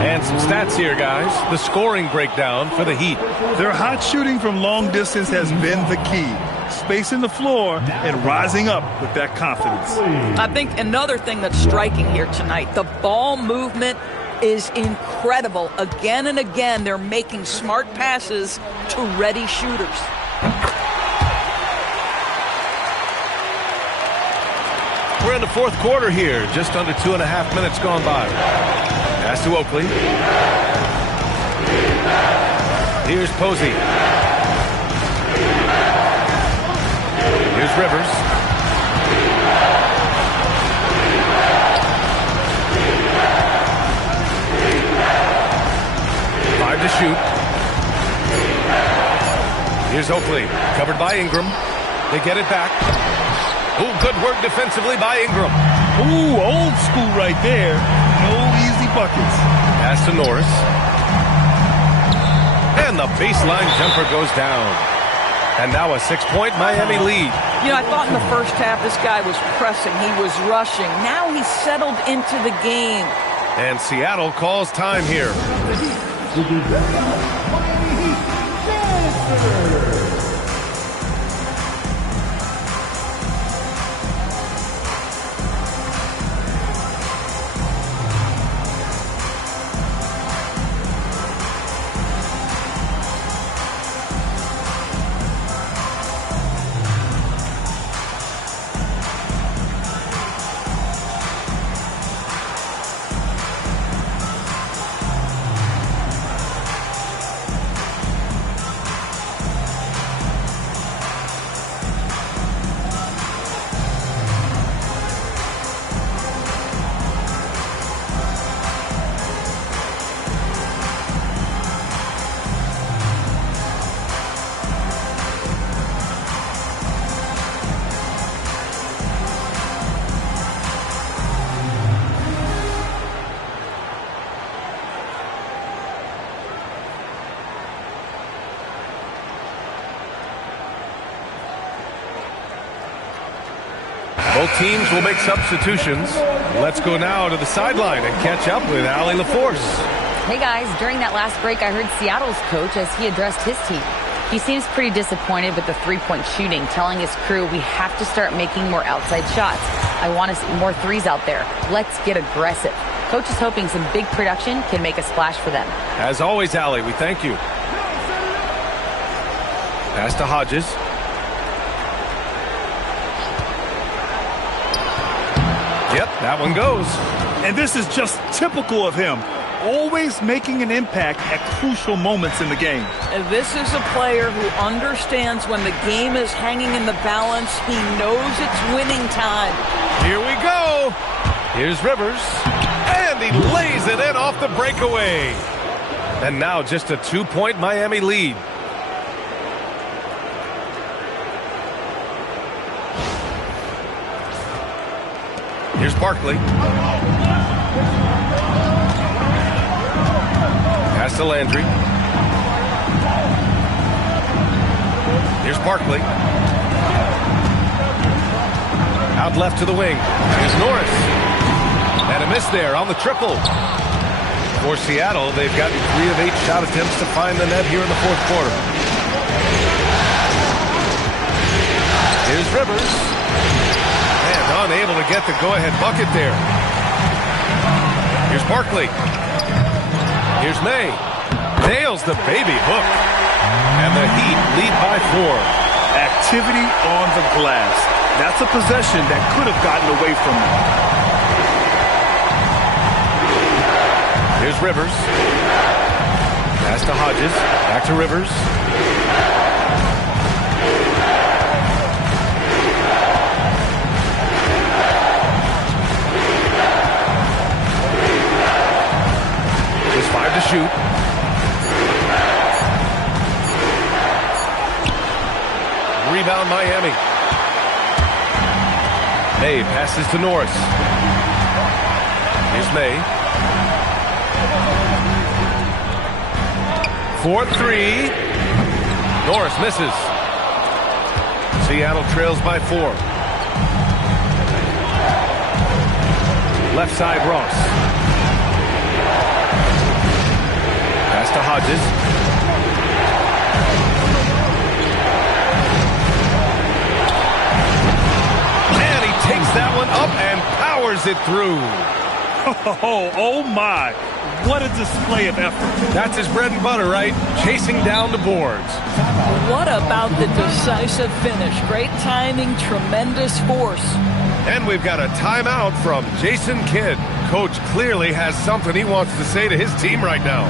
And some stats here, guys. The scoring breakdown for the Heat. Their hot shooting from long distance has been the key. Spacing the floor and rising up with that confidence. I think another thing that's striking here tonight, the ball movement is incredible. Again and again, they're making smart passes to ready shooters. We're in the fourth quarter here. Just under 2.5 minutes gone by. Pass to Oakley. Here's Posey. Here's Rivers. Five to shoot. Here's Oakley. Covered by Ingram. They get it back. Ooh, good work defensively by Ingram. Ooh, old school right there. No easy buckets. Pass to Norris. And the baseline jumper goes down. And now a 6-point Miami lead. You know, I thought in the first half this guy was pressing. He was rushing. Now he's settled into the game. And Seattle calls time here. Both teams will make substitutions. Let's go now to the sideline and catch up with Allie LaForce. Hey guys, during that last break, I heard Seattle's coach as he addressed his team. He seems pretty disappointed with the three-point shooting, telling his crew we have to start making more outside shots. I want to see more threes out there. Let's get aggressive. Coach is hoping some big production can make a splash for them. As always, Allie, we thank you. Pass to Hodges. Yep, that one goes. And this is just typical of him. Always making an impact at crucial moments in the game. And this is a player who understands when the game is hanging in the balance. He knows it's winning time. Here we go. Here's Rivers. And he lays it in off the breakaway. And now just a 2-point Miami lead. Here's Barkley. Pass to Landry. Here's Barkley. Out left to the wing. Here's Norris. And a miss there on the triple. For Seattle, they've gotten 3 of 8 shot attempts to find the net here in the fourth quarter. Here's Rivers. And unable to get the go-ahead bucket there. Here's Barkley. Here's May. Nails the baby hook. And the Heat lead by 4. Activity on the glass. That's a possession that could have gotten away from them. Here's Rivers. Pass to Hodges. Back to Rivers. Just 5 to shoot. Rebound Miami. May passes to Norris. Here's May. 4-3. Norris misses. Seattle trails by 4. Left side Ross. Pass to Hodges. And he takes that one up and powers it through. Oh my. What a display of effort. That's his bread and butter, right? Chasing down the boards. What about the decisive finish? Great timing, tremendous force. And we've got a timeout from Jason Kidd. Coach clearly has something he wants to say to his team right now.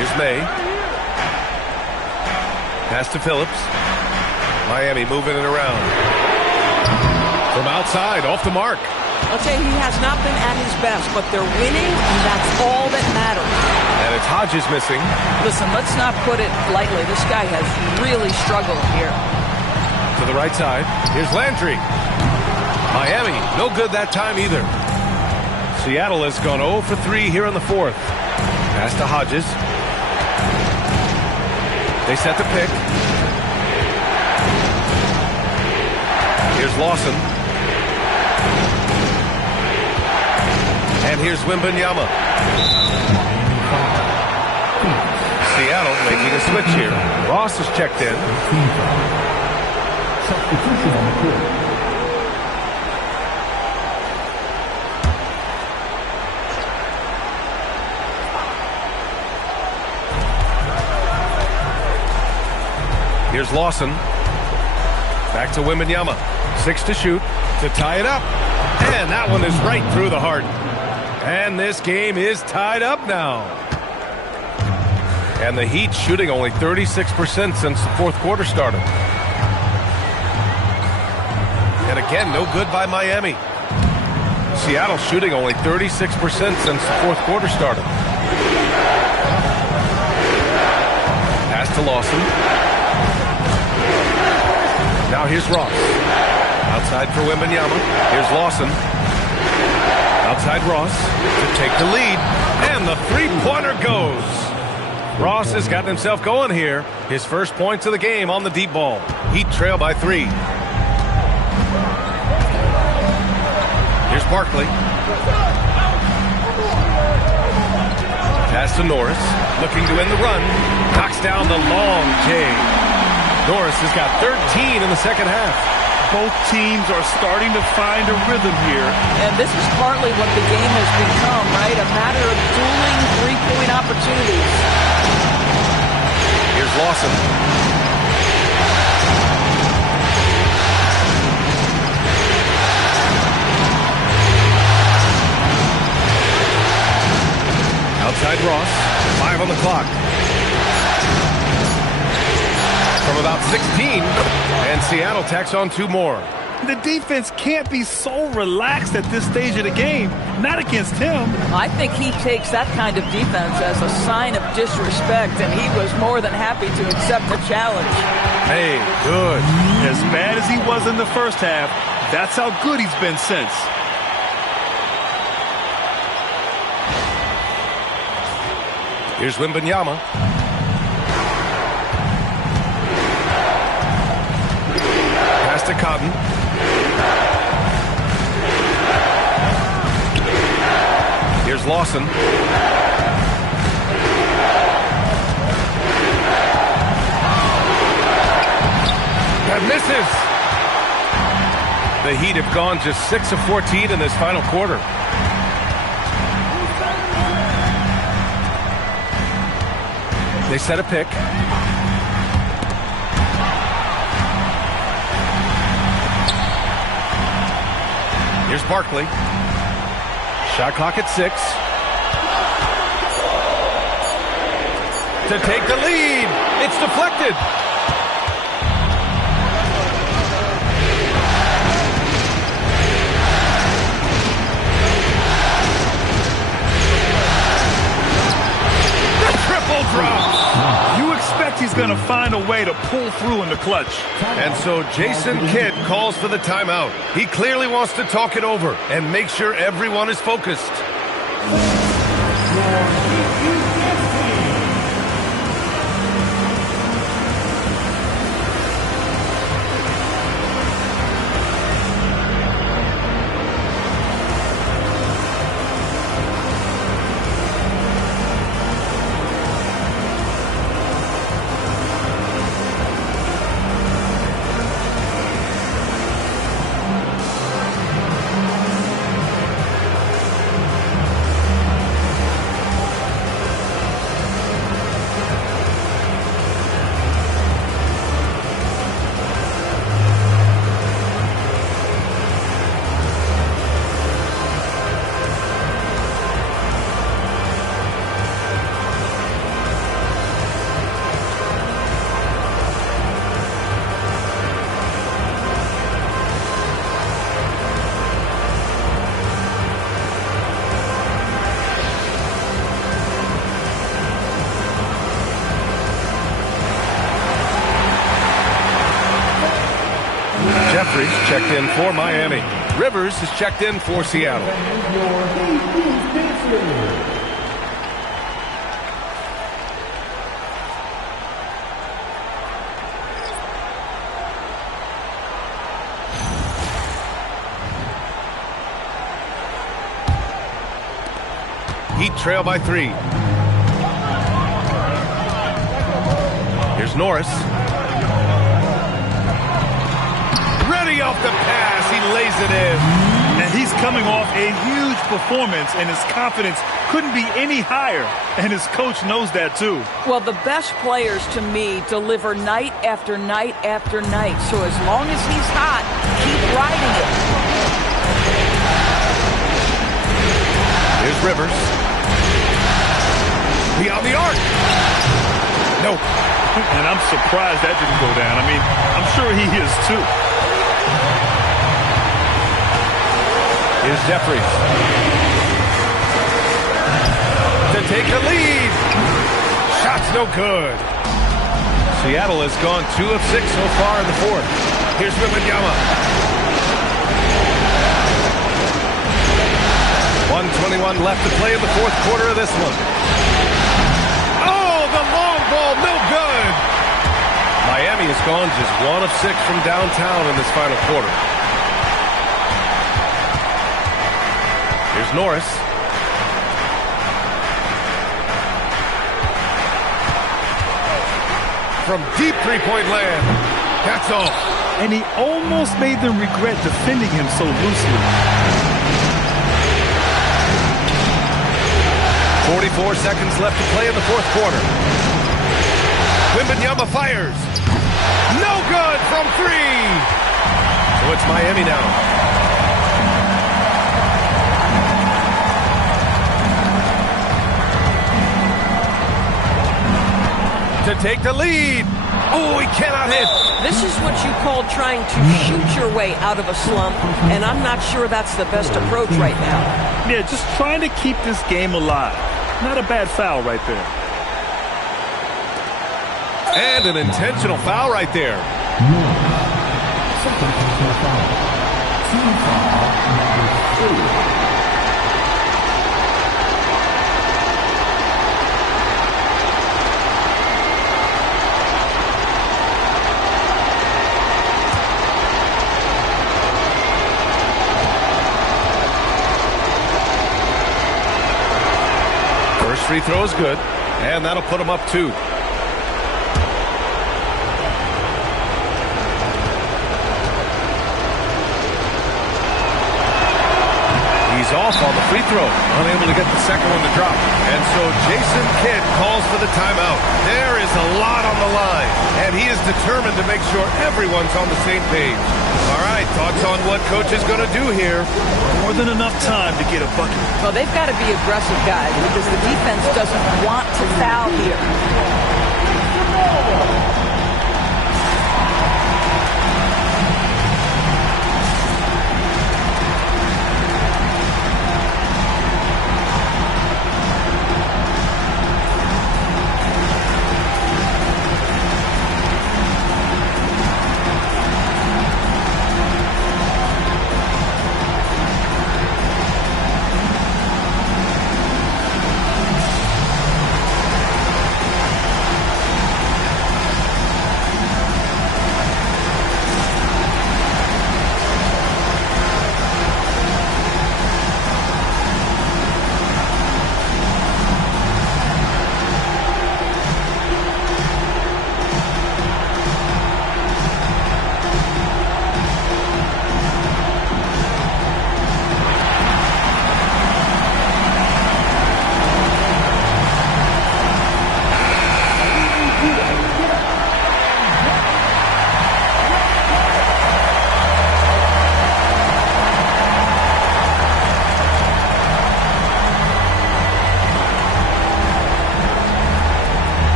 Here's May. Pass to Phillips. Miami moving it around. From outside, off the mark. I'll tell you, he has not been at his best, but they're winning, and that's all that matters. And it's Hodges missing. Listen, let's not put it lightly. This guy has really struggled here. To the right side. Here's Landry. Miami, no good that time either. Seattle has gone 0 for 3 here in the fourth. Pass to Hodges. They set the pick. Here's Lawson. And here's Wembanyama. Seattle making a switch here. Ross is checked in. Substitution on the court. Here's Lawson. Back to Wembanyama. 6 to shoot to tie it up. And that one is right through the heart. And this game is tied up now. And the Heat shooting only 36% since the fourth quarter started. And again, no good by Miami. Seattle shooting only 36% since the fourth quarter started. Pass to Lawson. Now here's Ross. Outside for Wembanyama. Here's Lawson. Outside Ross to take the lead. And the three-pointer goes. Ross has gotten himself going here. His first points of the game on the deep ball. Heat trail by 3. Here's Barkley. Pass to Norris. Looking to end the run. Knocks down the long J. Norris has got 13 in the second half. Both teams are starting to find a rhythm here. And this is partly what the game has become, right? A matter of dueling three-point opportunities. Here's Lawson. Outside Ross. 5 on the clock. From about 16, and Seattle tacks on 2 more. The defense can't be so relaxed at this stage of the game. Not against him. I think he takes that kind of defense as a sign of disrespect, and he was more than happy to accept the challenge. Hey, good. As bad as he was in the first half, that's how good he's been since. Here's Wembanyama. Pass to Cotton. Here's Lawson. That misses. The Heat have gone just 6 of 14 in this final quarter. They set a pick. Here's Barkley. Shot clock at 6. To take the lead. It's deflected. The triple drop. You expect he's going to find a way to pull through in the clutch. And so Jason Kidd calls for the timeout. He clearly wants to talk it over and make sure everyone is focused. Jeffries checked in for Miami. Rivers is checked in for Seattle. Heat trail by 3. Here's Norris. Ready off the pass. He lays it in. And he's coming off a huge performance, and his confidence couldn't be any higher. And his coach knows that, too. Well, the best players, to me, deliver night after night after night. So as long as he's hot, keep riding it. Here's Rivers. Beyond the arc. Nope. And I'm surprised that didn't go down. I mean, I'm sure he is, too. Here's Jeffries. To take the lead. Shot's no good. Seattle has gone 2 of 6 so far in the fourth. Here's Wembanyama. 1:21 left to play in the fourth quarter of this one. Oh, the long ball, no good. Miami has gone just 1 of 6 from downtown in this final quarter. Here's Norris. From deep three-point land. That's all. And he almost made them regret defending him so loosely. 44 seconds left to play in the fourth quarter. Wembanyama fires. No good from 3. So it's Miami now. To take the lead. Oh, he cannot hit. This is what you call trying to shoot your way out of a slump, and I'm not sure that's the best approach right now. Yeah, just trying to keep this game alive. Not a bad foul right there. And an intentional foul right there. First free throw is good, and that'll put him up 2. He's off on the free throw, unable to get the second one to drop. And so Jason Kidd calls for the timeout. There is a lot on the line, and he is determined to make sure everyone's on the same page. All right, thoughts on what coach is going to do here? More than enough time to get a bucket. Well, they've got to be aggressive, guys, because the defense doesn't want to foul here.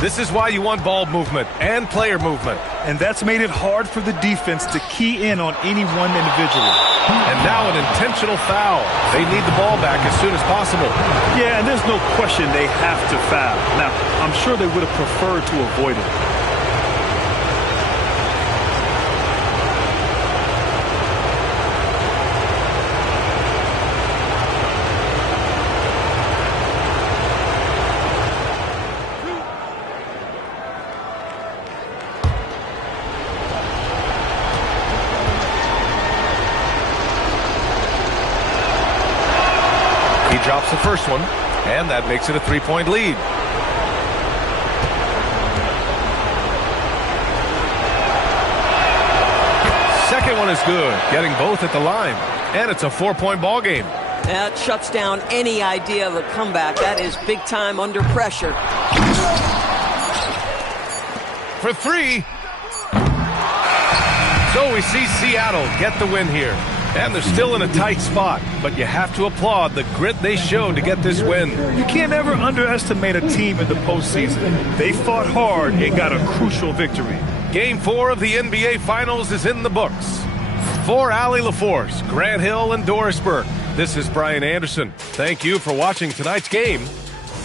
This is why you want ball movement and player movement. And that's made it hard for the defense to key in on any one individual. And now an intentional foul. They need the ball back as soon as possible. Yeah, and there's no question they have to foul. Now, I'm sure they would have preferred to avoid it. Drops the first one, and that makes it a 3-point lead. Second one is good, getting both at the line, and it's a 4-point ball game. That shuts down any idea of a comeback. That is big time under pressure. For 3. So we see Seattle get the win here. And they're still in a tight spot, but you have to applaud the grit they showed to get this win. You can't ever underestimate a team in the postseason. They fought hard and got a crucial victory. Game 4 of the NBA Finals is in the books. For Allie LaForce, Grant Hill, and Doris Burke, this is Brian Anderson. Thank you for watching tonight's game.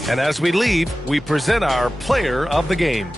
And as we leave, we present our player of the game.